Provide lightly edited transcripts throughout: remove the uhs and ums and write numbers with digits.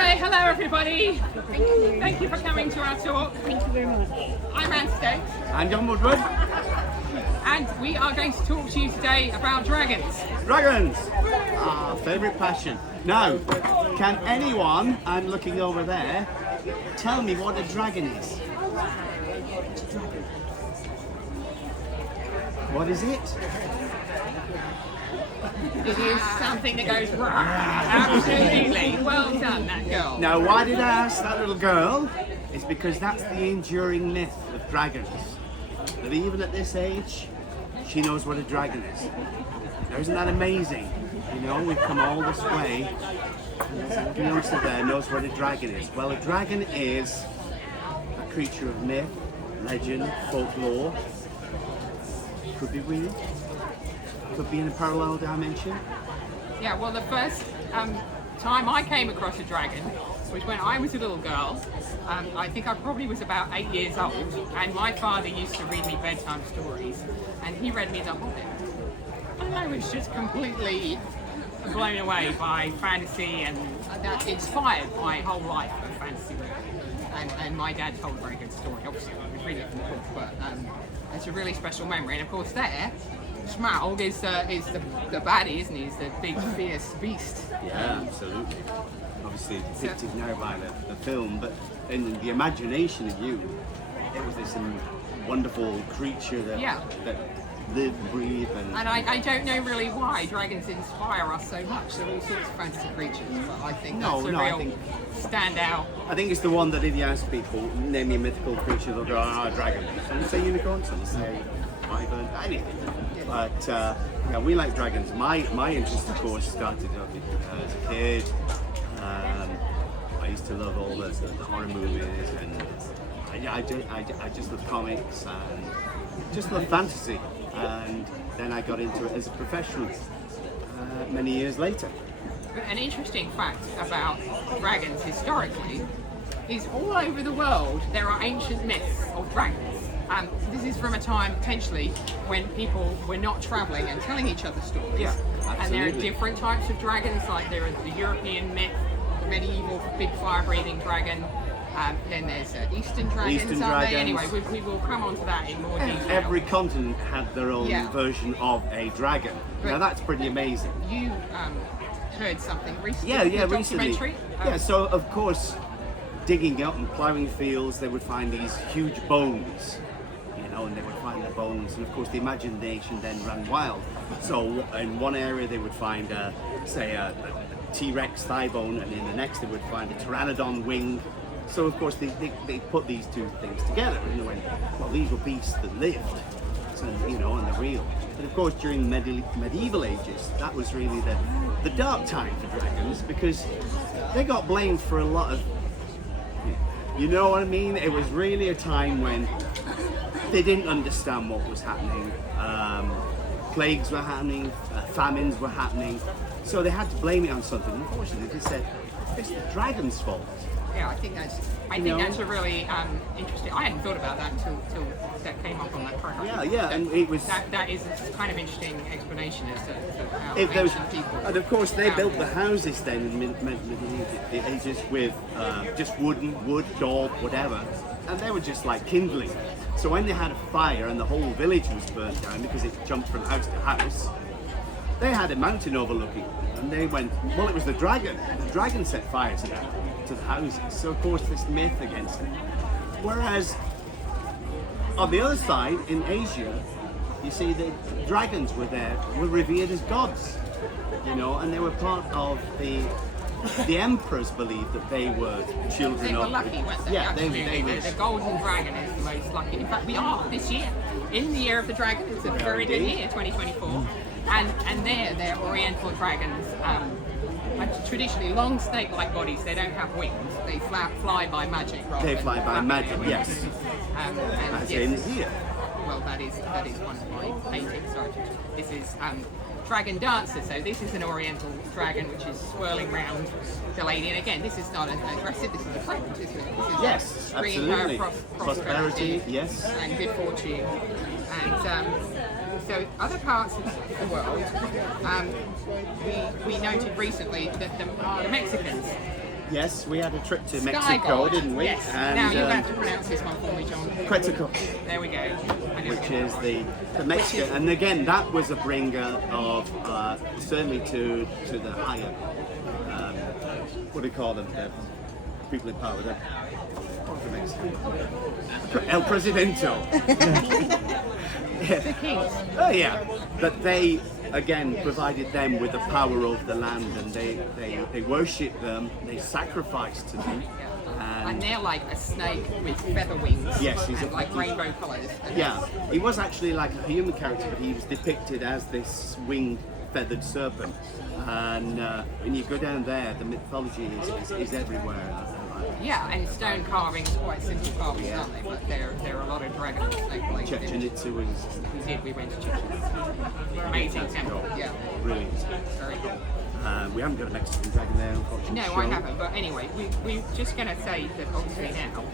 Okay, hello everybody. Thank you for coming to our talk. Thank you very much. I'm Anne Stoked, I'm John Woodward. and we are going to talk to you today about dragons. Dragons! Our favourite passion. Now, can anyone, I'm looking over there, tell me what a dragon is? What is it? It is something that goes rah. Absolutely. Well done, that girl. Now, why did I ask that little girl? It's because that's the enduring myth of dragons. That even at this age, she knows what a dragon is. Now, isn't that amazing? You know, we've come all this way, and the youngster there knows what a dragon is. Well, a dragon is a creature of myth, legend, folklore. Could be real. Could be in a parallel dimension. Yeah, well, the first time I came across a dragon was when I was a little girl. I think I probably was about 8 years old, and my father used to read me bedtime stories, and he read me The Hobbit. And I was just completely blown away by fantasy, and that inspired my whole life of fantasy reading. And my dad told a very good story. Obviously, I would read it from the book, but it's a really special memory. And of course, there, Smaug is the baddie, isn't he? He's the big, fierce beast. Yeah, absolutely. Obviously depicted now by the film, but in the imagination of you, it was this wonderful creature that lived, breathed, and I don't know really why dragons inspire us so much. They're all sorts of fantasy creatures, but I think that's a real standout. I think it's the one that if you ask people, name me a mythical creature, they'll go, dragon. Some say unicorn, some say wyvern, anything. But yeah, we like dragons. My interest, of course, started as a kid. I used to love all the horror movies, and I just love comics and just love fantasy. And then I got into it as a professional many years later. An interesting fact about dragons historically is all over the world there are ancient myths of dragons. This is from a time potentially when people were not travelling and telling each other stories. Yeah, and there are different types of dragons, like there is the European myth, the medieval big fire-breathing dragon. Then there's Eastern dragons. Anyway, we will come on to that in more detail. Every continent had their own version of a dragon. But now that's pretty amazing. You heard something recently? Yeah, recently. Documentary? Yeah, so of course, digging up and ploughing fields, they would find these huge bones. And they would find the bones, and of course the imagination then ran wild. So in one area they would find, say, a T-Rex thigh bone, and in the next they would find a pteranodon wing. So of course they put these two things together, and they went, well, these were beasts that lived, so, and they're real. But of course during medieval ages, that was really the dark time for dragons, because they got blamed for a lot of, you know what I mean? It was really a time when they didn't understand what was happening. Plagues were happening, famines were happening, so they had to blame it on something. Unfortunately, they said it's the dragon's fault. Yeah, I think that's a really interesting. I hadn't thought about that until that came up on that program. Yeah, and it was that is a kind of interesting explanation as to how ancient people. And of course, they built the houses then in medieval ages with just wood, daub, whatever, and they were just like kindling. So when they had a fire and the whole village was burnt down because it jumped from house to house, they had a mountain overlooking, and they went, well, it was the dragon. The dragon set fire to the houses. So of course this myth against it. Whereas on the other side, in Asia, you see the dragons were revered as gods, and they were part of the emperors believed that they were children They were of... lucky, weren't they? Yeah, The golden dragon is the most lucky. In fact, we are this year in the year of the dragon. It's a very good year, 2024. And they're oriental dragons. Traditionally long snake-like bodies. They don't have wings. They fly by magic. They fly by magic, yes. As in here. Well, that is one of my paintings. Sorry, this is Dragon Dancer. So this is an oriental dragon which is swirling round the lady. And again, this is not an aggressive. This is a friend, isn't it? This is bringing her prosperity, yes, and good fortune. And so other parts of the world, we noted recently that the Mexicans Yes, we had a trip to Sky Mexico, God. didn't we? Yes. And, Now you have to pronounce this one for me, John. Quetzalcoatl, There we go. I never which get is that the Mexican, and again that was a bringer of certainly to the higher, what do you call them, the people in power, the Mexican, El Presidente. The kings. Oh yeah, but they again provided them with the power of the land, and they worshipped them, they sacrificed to them, And they're like a snake with feather wings. Yes, he's and like rainbow colours. yeah, he was actually like a human character, but he was depicted as this winged, feathered serpent. And when you go down there, the mythology is everywhere. Yeah, and stone carvings, quite simple carvings, aren't they? But there are a lot of dragon and snake related Chichen images. Itza was We did, we went to Chichen. Amazing temple, yeah. brilliant. Very cool. We haven't got a Mexican dragon there, unfortunately. No, I haven't. But anyway, we're just going to say that obviously now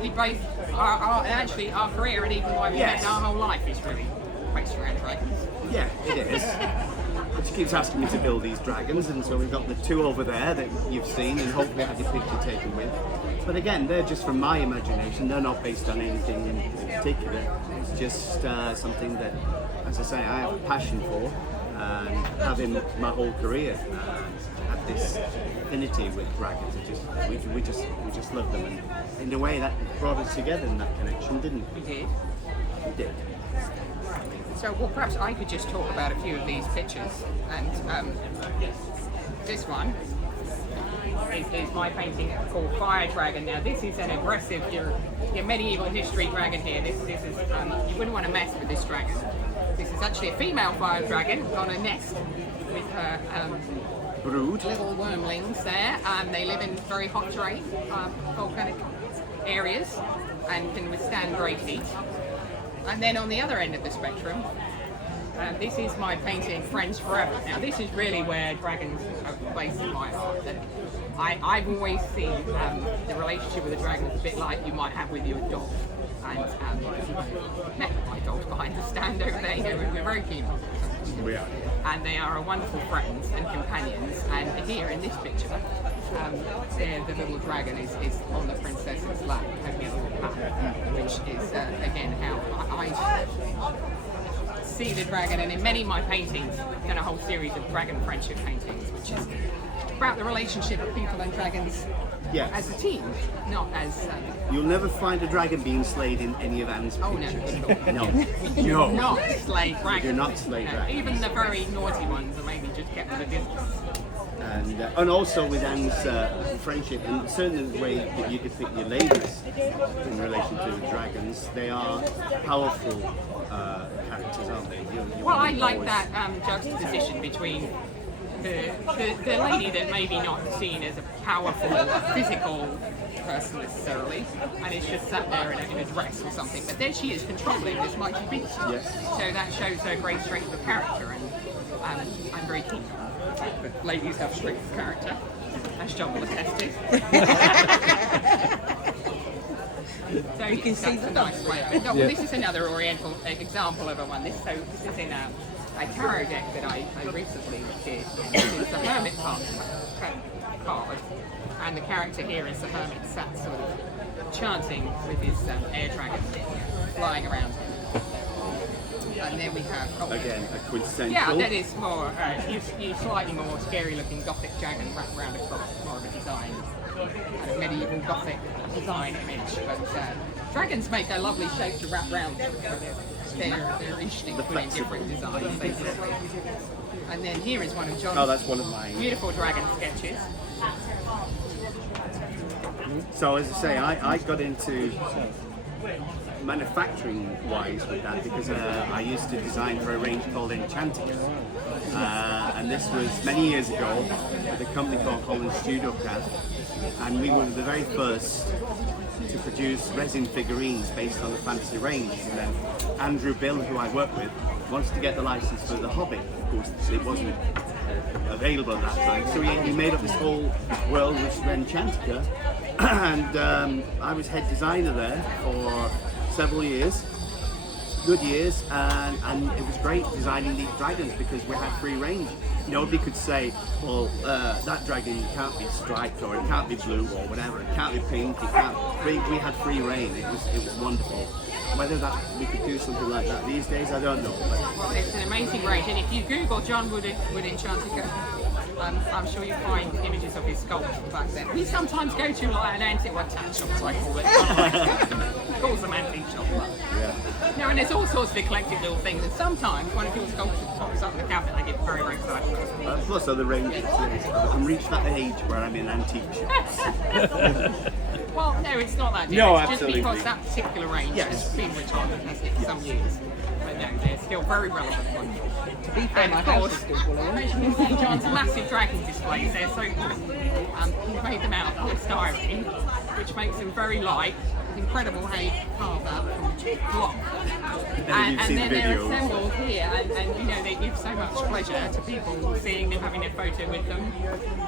we both actually our career and even why we Yes. spent our whole life is really based around dragons. Yeah, it is. But she keeps asking me to build these dragons, and so we've got the two over there that you've seen, and hopefully have your picture taken with. But again, they're just from my imagination. They're not based on anything in particular. It's just something that, as I say, I have a passion for, and having my whole career have this affinity with dragons. We just love them, and in a way that brought us together in that connection, didn't it? We did. We did. So, well, perhaps I could just talk about a few of these pictures. And this one is my painting called Fire Dragon. Now, this is an aggressive, your medieval history dragon here. This is you wouldn't want to mess with this dragon. This is actually a female fire dragon on a nest with her Brood. little wormlings there. They live in very hot terrain, volcanic areas, and can withstand great heat. And then on the other end of the spectrum, this is my painting Friends Forever. Now this is really where dragons are placed in my art. And I've always seen the relationship with a dragon as a bit like you might have with your dog. And met my dogs behind the stand over there, we're very keen on them. We are. And they are a wonderful friends and companions. And here in this picture, the little dragon is on the princess's lap having a little pat, which is again how I see the dragon. And in many of my paintings, I've done a whole series of dragon friendship paintings, which is about the relationship of people and dragons Yes. as a team, not as. You'll never find a dragon being slayed in any of Anne's Oh no, pictures. no. No. Not slay dragons. Do not slay No, dragons. even the very naughty ones are maybe just kept at a distance. And also with Anne's friendship, and certainly the way that you depict your ladies in relation to the dragons, they are powerful characters, aren't they? Well, I like that juxtaposition between the lady that maybe not seen as a powerful physical person necessarily, and it's just sat there in a dress or something, but there she is controlling this mighty beast. Yes. So that shows her great strength of character, and I'm very keen on the fact that ladies have strength of character, as John will attest to. So you can see the nice way. But no, well, this is another Oriental example of a one. This is in a tarot deck that I recently did. This is the Hermit card, and the character here is the Hermit sat sort of chanting with his air dragon flying around him. And then we have Again, a quintessential. yeah, that is more you slightly more scary looking Gothic dragon wrapped around across more of a design, kind of medieval Gothic design image. But dragons make a lovely shape to wrap around them. So they're interesting to put in different designs, basically. And then here is one of John's Oh, that's one of mine. beautiful dragon sketches. So as I say, I got into manufacturing wise with that because I used to design for a range called Enchantica, and this was many years ago with a company called Sudeley, and we were the very first to produce resin figurines based on the fantasy range. And then Andrew Bill, who I work with, wanted to get the license for The Hobbit. Of course, it wasn't available at that time, so he made up this whole world, which was Enchantica, and I was head designer there for several years, good years, and it was great designing these dragons because we had free range. nobody could say, well, that dragon can't be striped, or it can't be blue, or whatever. It can't be pink. It can't. We had free reign. It was wonderful. Whether that we could do something like that these days, I don't know. Well, it's an amazing range, and if you Google John Woodward Enchanted Castle, I'm sure you'll find images of his sculptures back then. We sometimes go to like an antique, well, tan shops, I call it. Calls them antique shops. Yeah. No, and there's all sorts of eclectic little things, and sometimes one of your sculptures pops up in the cabinet, I get very, very excited. Plus other ranges. I'm reached that age where I'm in antique shops. Well, no, it's not that. No, it's absolutely. just because that particular range has been retired, hasn't it, for some years. But no, they're still very relevant ones. To be fair, And my of house course, is still full of them. as you can see, John's massive dragon displays, they're so cool. He's made them out of polystyrene, which makes them very light. It's incredible how you can carve that from block. And seen then they're videos. assembled here, and you know, they give so much pleasure to people seeing them, having their photo with them.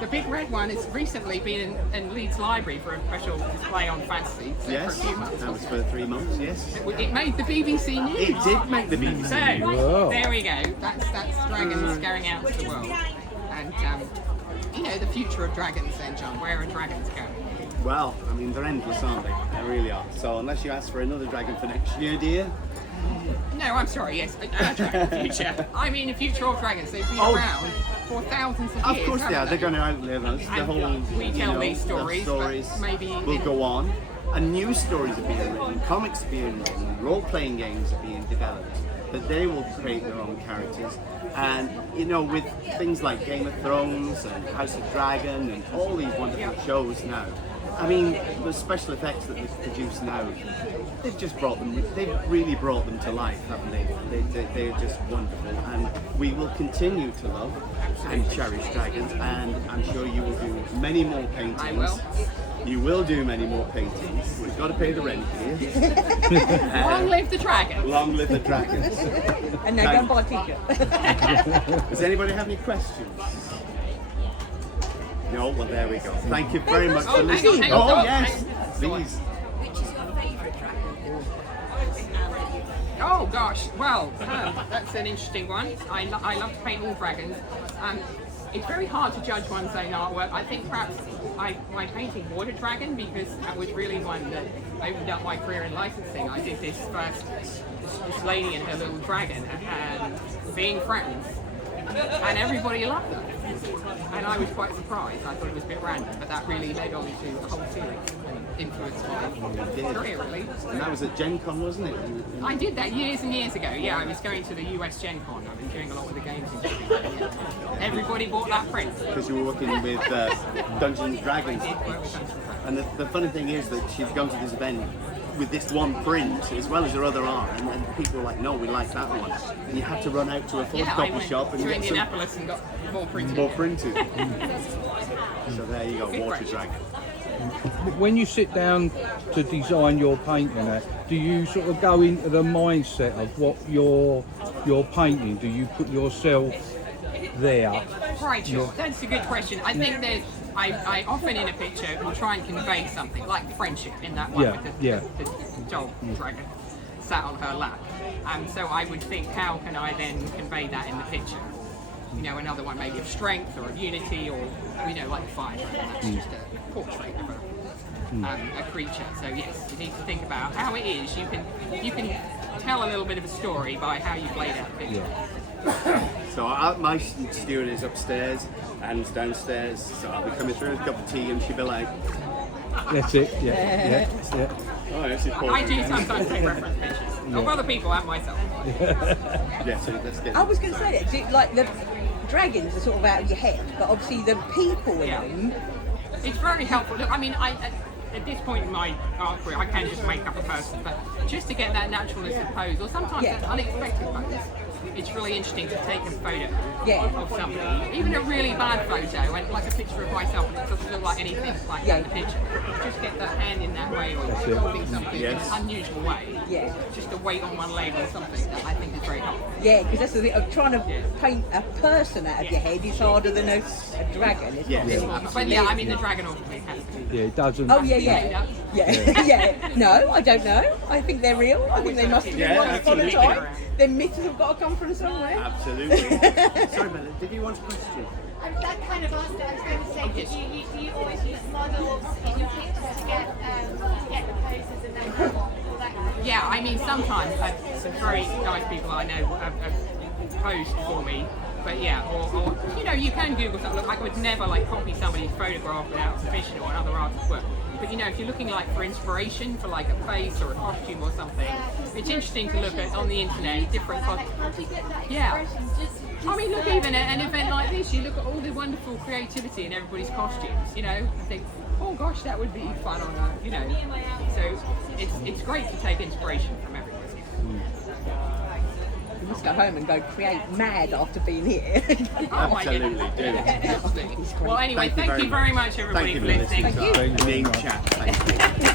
The big red one has recently been in Leeds Library for a special display on fantasy, so Yes, for a few months. that was for 3 months. Yes. It made the BBC News. It did make the BBC So, News. Wow. there we go. That's dragons going out to the world. And, you know, the future of dragons then, John. Where are dragons going? Well, I mean, they're endless, aren't they? They really are. So unless you ask for another dragon for next year, dear. No, I'm sorry, yes, a dragon future. I mean the future of dragons. They've been Oh. around for thousands of Of years. course they are. haven't They're going to outlive us. The And whole, we tell these the stories, but maybe will go on. And new stories are being written, comics are being written, role-playing games are being developed. But they will create their own characters. And, you know, with things like Game of Thrones and House of Dragon and all these wonderful shows now, I mean, the special effects that they've produced now, they've just they've really brought them to life, haven't they? They're just wonderful. And we will continue to love and cherish dragons, and I'm sure you will do many more paintings. I will. You will do many more paintings. We've got to pay the rent here. Long live the dragon. Long live the dragons. And now go and buy a t-shirt. Does anybody have any questions? No? Well, there we go. Thank you very much for hang on, listening. hang on, Oh, oh, yes. hang on. Please. Oh gosh, well, that's an interesting one. I love to paint all dragons. It's very hard to judge one's own artwork. I think perhaps my painting Water Dragon, because that was really one that opened up my career in licensing. I did this first, this lady and her little dragon, and being friends, and everybody loved her. And I was quite surprised. I thought it was a bit random, but that really led on to a whole series and influenced my career, really. And that was at Gen Con, wasn't it? I did that years and years ago. Yeah, I was going to the US Gen Con. I was doing a lot with the games industry. Everybody bought that print. Because you were working with Dungeons and Dragons. I did work with Dungeons and Dragons. And the funny thing is that she's gone to this event with this one print as well as her other art, and people were like, no, we like that one. And you had to run out to a Yeah, I photocopy went shop and to get some Indianapolis and got more printed. more printed. So there you go, Good Water print. Dragon. When you sit down to design your painting, do you sort of go into the mindset of what you're painting? Do you put yourself there? Right, sure. That's a good question. I think there's, I often in a picture will try and convey something, like friendship in that one Yeah, with yeah. the dog dragon sat on her lap. So I would think, how can I then convey that in the picture? You know, another one maybe of strength or of unity, or, you know, like the fire dragon. That's just a portrait of a creature. So yes, you need to think about how it is. You can tell a little bit of a story by how you've laid out the picture. So my steward is upstairs and downstairs, so I'll be coming through with a cup of tea and she'll be like, That's it. Yeah. oh, this is I do sometimes take reference pictures of other people and myself. Yeah, so let's get I was going to say that, like the dragons are sort of out of your head, but obviously the people in Yeah. them. It's very helpful. Look, I mean, at this point in my art career, I can just make up a person, but just to get that naturalness of pose, or sometimes Yeah. an unexpected pose, it's really interesting to take a photo Yeah. of somebody, even a really bad photo, and like a picture of myself, and it doesn't look like anything like Yeah. that in the picture. Just get that hand in that way, or it. holding something Yes. in an unusual way. Yeah. just a weight on one leg or something that I think is very helpful. Yeah, because that's the thing. Of trying to paint a person out of your head is harder than a dragon. It's Yeah. not really But yeah, I mean the dragon obviously has to be. Yeah, it doesn't. Oh yeah. No, I don't know. I think they're real. I think they must have been Yeah, once upon a absolutely. time. Their myths have got to come from somewhere. Absolutely. Sorry, Bella, did you want a question? That kind of answer I was going to say, do you always use models in your pictures to get the poses and then all that kind of Yeah, I mean sometimes some very nice people I know have posed for me. But yeah, or you know, you can Google something. Like I would never like copy somebody's photograph without permission or another artist's work. But you know, if you're looking like for inspiration for like a face or a costume or something, it's interesting to look at on the internet different costumes. How do you get that Yeah. expression? I mean, look, even at an event like this, you look at all the wonderful creativity in everybody's costumes. You know, I think, oh gosh, that would be fun on a, you know. So it's great to take inspiration from everybody. You must go home and go create mad after being here. Oh my Absolutely, goodness. do. Well, anyway, thank you very much, everybody, Thank you for for listening. listening to our main chat. Thank you.